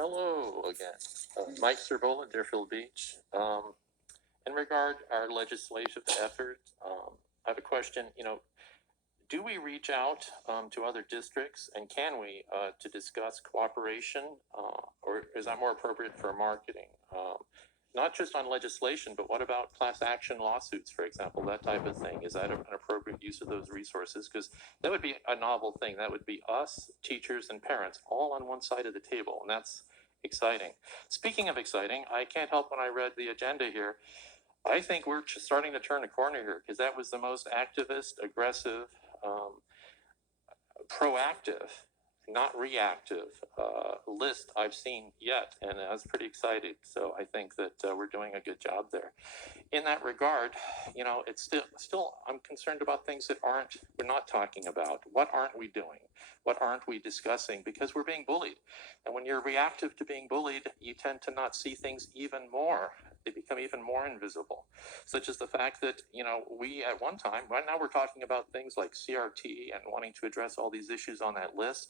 Hello again. Mike Cervola, Deerfield Beach. In regard our legislative effort, I have a question. Do we reach out to other districts, and can we to discuss cooperation, or is that more appropriate for marketing? Not just on legislation, but what about class action lawsuits, for example, that type of thing? Is that an appropriate use of those resources? Because that would be a novel thing. That would be us, teachers, and parents all on one side of the table, and that's exciting. Speaking of exciting, I can't help when I read the agenda here. I think we're starting to turn a corner here, because that was the most activist, aggressive, proactive, not reactive list I've seen yet, and I was pretty excited. So I think that we're doing a good job there. In that regard, it's still I'm concerned about things that we're not talking about. What aren't we doing? What aren't we discussing? Because we're being bullied. And when you're reactive to being bullied, you tend to not see things even more. They become even more invisible, such as the fact that, we at one time, right now we're talking about things like CRT and wanting to address all these issues on that list.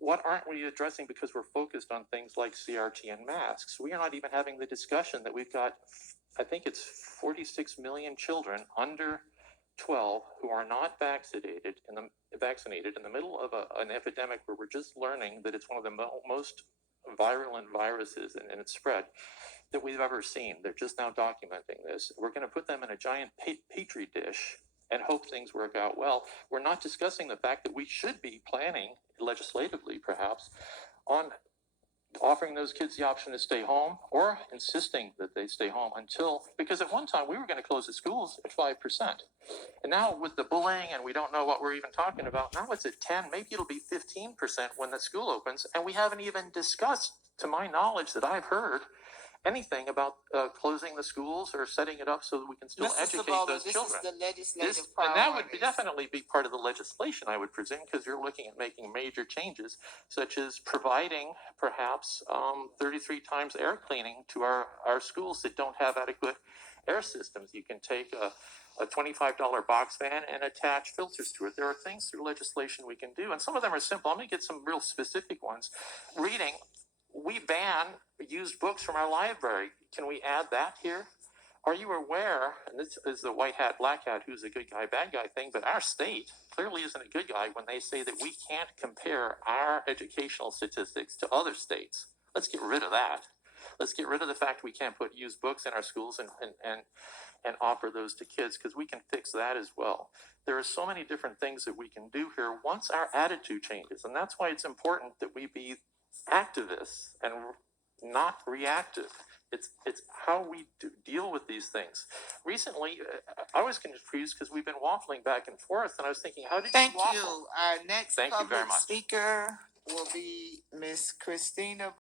What aren't we addressing because we're focused on things like CRT and masks? We are not even having the discussion that we've got, I think it's 46 million children under 12 who are not vaccinated in the middle of an epidemic where we're just learning that it's one of the most virulent viruses and its spread that we've ever seen. They're just now documenting this. We're going to put them in a giant petri dish and hope things work out well. We're not discussing the fact that we should be planning legislatively, perhaps, on offering those kids the option to stay home, or insisting that they stay home because at one time we were going to close the schools at 5%. And now with the bullying, and we don't know what we're even talking about, now it's at 10, maybe it'll be 15% when the school opens, and we haven't even discussed, to my knowledge, that I've heard, anything about closing the schools or setting it up so that we can still educate those children. This is the legislative and that would definitely be part of the legislation, I would presume, because you're looking at making major changes, such as providing perhaps 33 times air cleaning to our schools that don't have adequate air systems. You can take a $25 box fan and attach filters to it. There are things through legislation we can do, and some of them are simple. I'm going to get some real specific ones. Reading. We ban used books from our library. Can we add that here? Are you aware, and this is the white hat, black hat, who's a good guy, bad guy thing, but our state clearly isn't a good guy when they say that we can't compare our educational statistics to other states. Let's get rid of that. Let's get rid of the fact we can't put used books in our schools and offer those to kids, because we can fix that as well. There are so many different things that we can do here once our attitude changes, and that's why it's important that we be activists and not reactive. It's how we deal with these things. Recently, I was confused because we've been waffling back and forth, and I was thinking, how did you waffle? Thank you. Our next public speaker will be Miss Christina